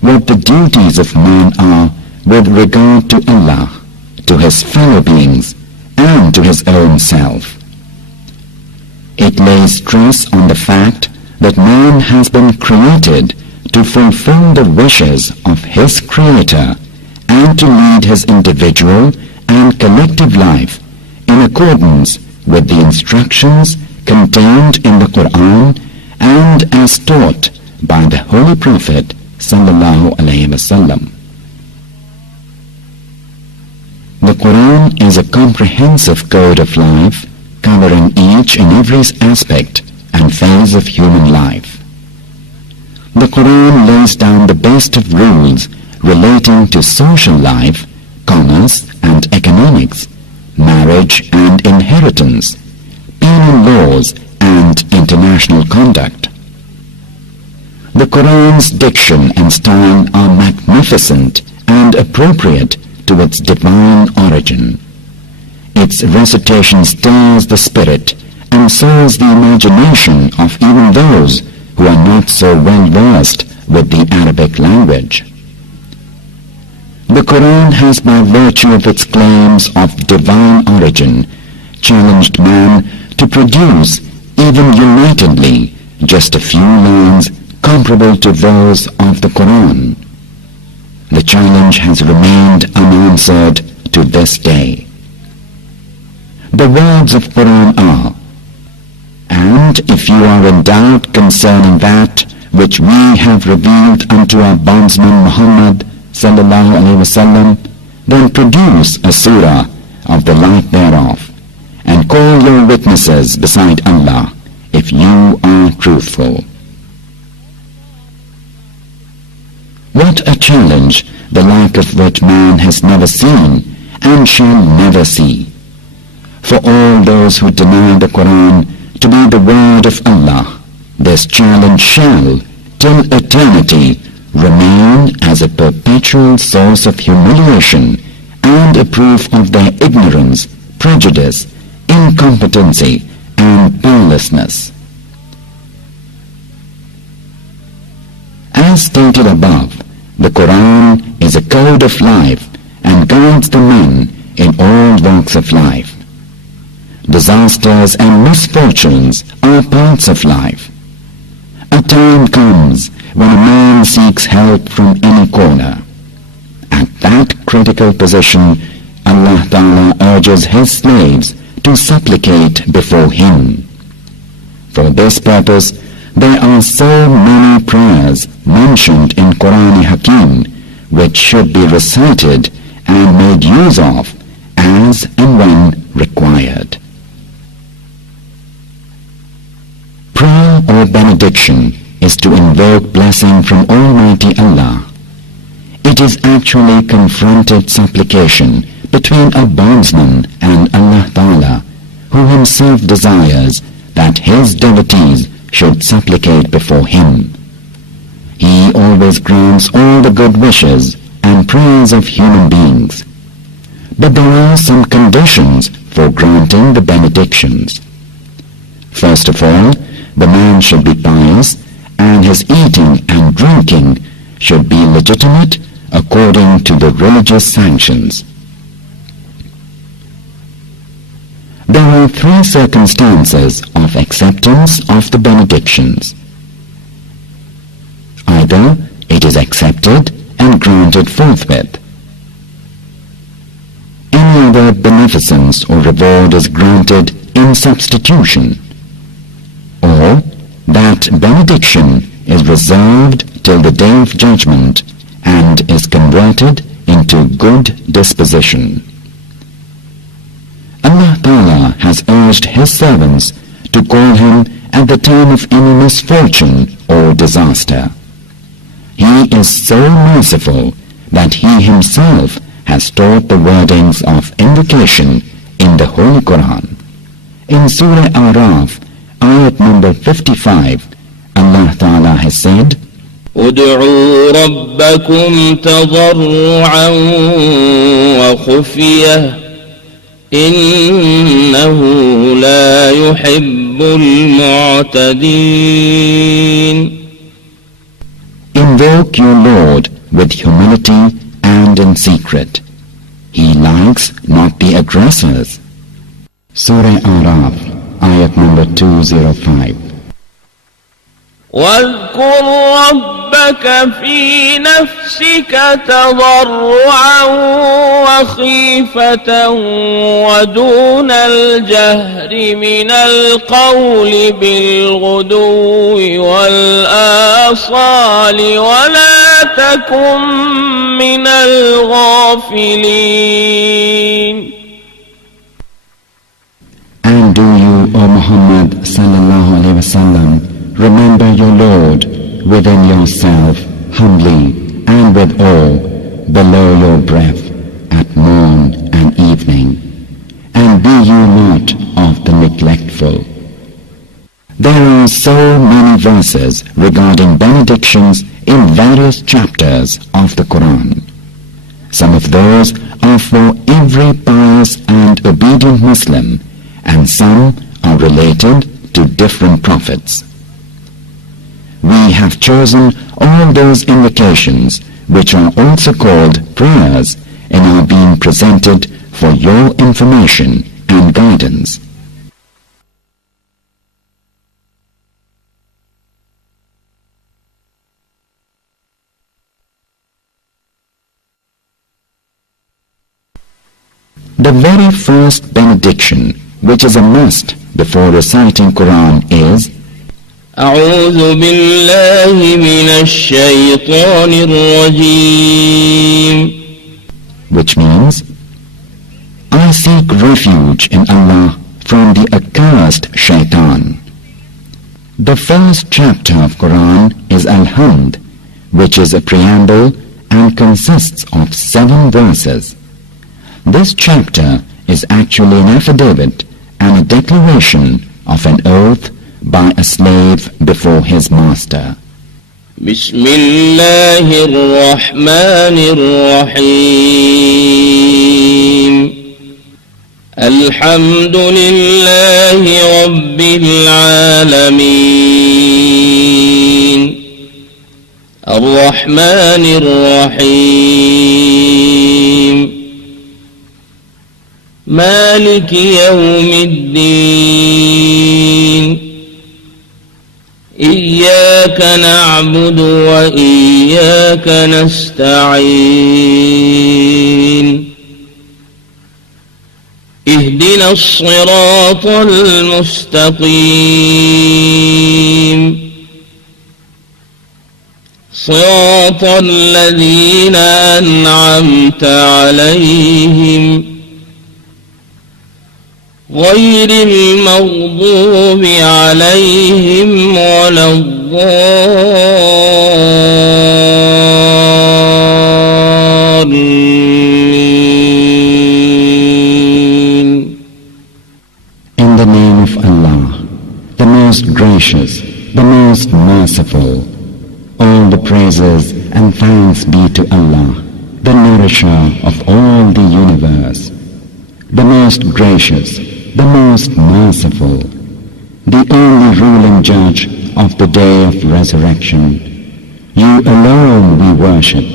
what the duties of man are with regard to Allah, to his fellow beings, and to his own self. It lays stress on the fact that man has been created to fulfill the wishes of his Creator and to lead his individual and collective life in accordance with the instructions contained in the Quran and as taught by the Holy Prophet sallallahu alaihi wasallam. The Quran is a comprehensive code of life covering each and every aspect and phase of human life. The Quran lays down the best of rules relating to social life, commerce and economics, marriage and inheritance, penal laws and international conduct. The Quran's diction and style are magnificent and appropriate to its divine origin. Its recitation stirs the spirit and soars the imagination of even those who are not so well versed with the Arabic language. The Quran has, by virtue of its claims of divine origin, challenged man to produce, even unitedly, just a few lines comparable to those of the Quran. The challenge has remained unanswered to this day. The words of Quran are, "And if you are in doubt concerning that which we have revealed unto our bondsman Muhammad sallallahu alaihi wasallam, then produce a surah of the like thereof, and call your witnesses beside Allah, if you are truthful." What a challenge, the like of which man has never seen and shall never see. For all those who deny the Quran to be the word of Allah, this challenge shall, till eternity, remain as a perpetual source of humiliation and a proof of their ignorance, prejudice, incompetency, and powerlessness. As stated above, the Quran is a code of life and guides the man in all walks of life. Disasters and misfortunes are parts of life. A time comes when a man seeks help from any corner. At that critical position, Allah Ta'ala urges His slaves to supplicate before Him. For this purpose, there are so many prayers mentioned in Qurani Hakim which should be recited and made use of as and when required. Prayer or benediction is to invoke blessing from Almighty Allah. It is actually confronted supplication between a bondsman and Allah Ta'ala, who Himself desires that His devotees should supplicate before Him. He always grants all the good wishes and prayers of human beings. But there are some conditions for granting the benedictions. First of all, the man should be pious, and his eating and drinking should be legitimate according to the religious sanctions. There are three circumstances of acceptance of the benedictions. Either it is accepted and granted forthwith. Any other beneficence or reward is granted in substitution, or that benediction is reserved till the day of judgment and is converted into good disposition. Allah Ta'ala has urged His servants to call Him at the time of any misfortune or disaster. He is so merciful that He Himself has taught the wordings of invocation in the Holy Quran. In Surah Araf, ayat number 55, Allah Ta'ala has said, ادعوا ربكم تضرعا وخفية إنه لا يحب المعتدين. In Invoke your Lord with humility and in secret. He likes not the aggressors. Surah Araf, ayat number 205. واذكر ربك في نفسك تضرعا وخيفة ودون الجهر من القول بالغدو والآصال ولا تكن من الغافلين. And do you, O Muhammad sallallahu alaihi wasallam, remember your Lord within yourself humbly and with awe below your breath at morn and evening, and be you not of the neglectful. There are so many verses regarding benedictions in various chapters of the Quran. Some of those are for every pious and obedient Muslim, and some are related to different prophets. We have chosen all those invocations which are also called prayers and are being presented for your information and guidance. The very first benediction, which is a must before reciting Quran, is أعوذ بالله من الشيطان الرجيم, which means, I seek refuge in Allah from the accursed shaitan. The first chapter of Quran is Al-Hamd, which is a preamble and consists of 7 verses. This chapter is actually an affidavit and a declaration of an oath by a slave before his master. بسم الله الرحمن الرحيم. الحمد لله رب العالمين. الرحمن الرحيم. مالك يوم الدين. إياك نعبد وإياك نستعين. اهدنا الصراط المستقيم. صراط الذين أنعمت عليهم غير المغضوب عليهم ولا الضالين. In the name of Allah, the most gracious, the most merciful, all the praises and thanks be to Allah, the nourisher of all the universe, the most gracious, the most merciful, the only ruling judge of the day of resurrection. You alone we worship,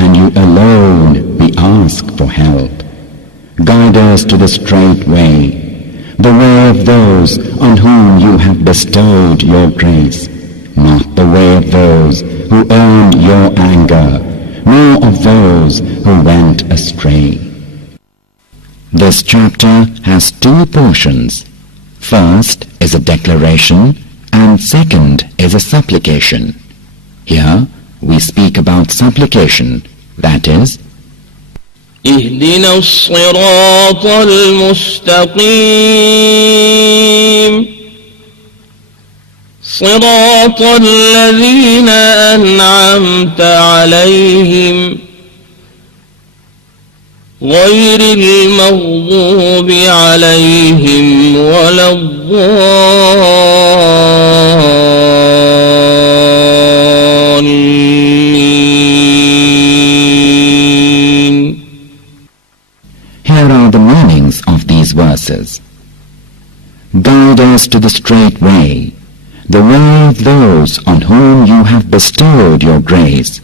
and you alone we ask for help. Guide us to the straight way, the way of those on whom you have bestowed your grace, not the way of those who earned your anger, nor of those who went astray. This chapter has 2 portions. First is a declaration and second is a supplication. Here we speak about supplication, that is, اهدنا الصراط المستقيم. صراط الذين أنعمت عليهم غير المغضوب عليهم ولا الضالين. Here are the meanings of these verses. Guide us to the straight way, the way those on whom you have bestowed your grace